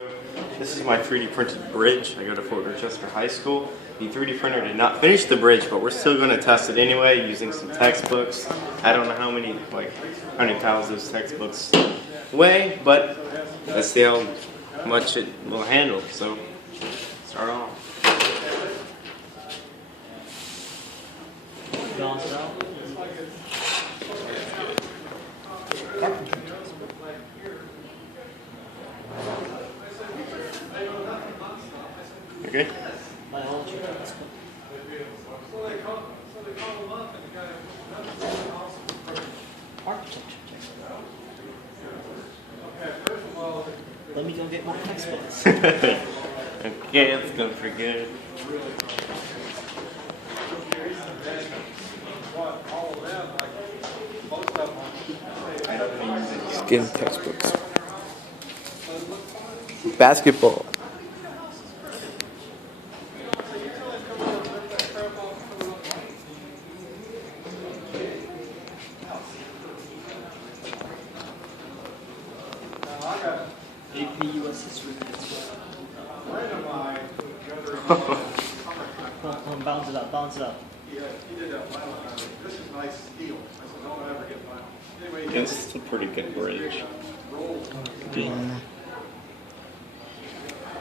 This is my 3D printed bridge. I go to Fort Rochester High School. The 3D printer did not finish the bridge, but we're still going to test it anyway using some textbooks. I don't know how many pounds those textbooks weigh, but let's see how much it will handle. So, start off. Balance it out. Okay. Architecture. Let me go get more textbooks. Okay, let's go for good. Skin textbooks. Basketball. AP US history. Come on, balance it out, balance it out. Yeah, he did that final time. This is nice steel. I said, don't ever get final. Anyway, This is a pretty good bridge.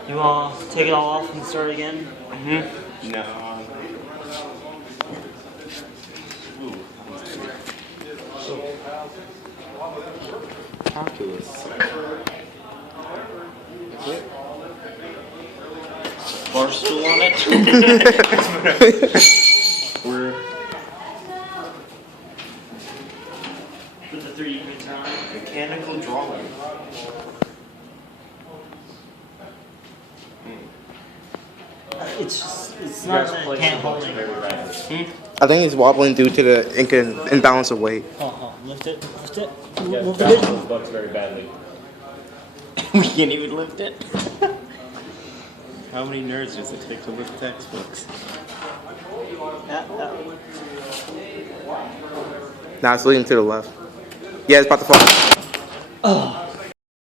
You want to take it all off and start again? Mm-hmm. No. Calculus. Barstool on it. We're Put the 3D printer on. mechanical drawing. It's not that it can't hold it. I think it's wobbling due to the imbalance of weight. Lift it, lift it. Yeah, Move the balance vision. those books very badly. We can't even lift it. How many nerds does it take to lift textbooks? Now it's leaning to the left. Yeah, it's about to fall. Oh.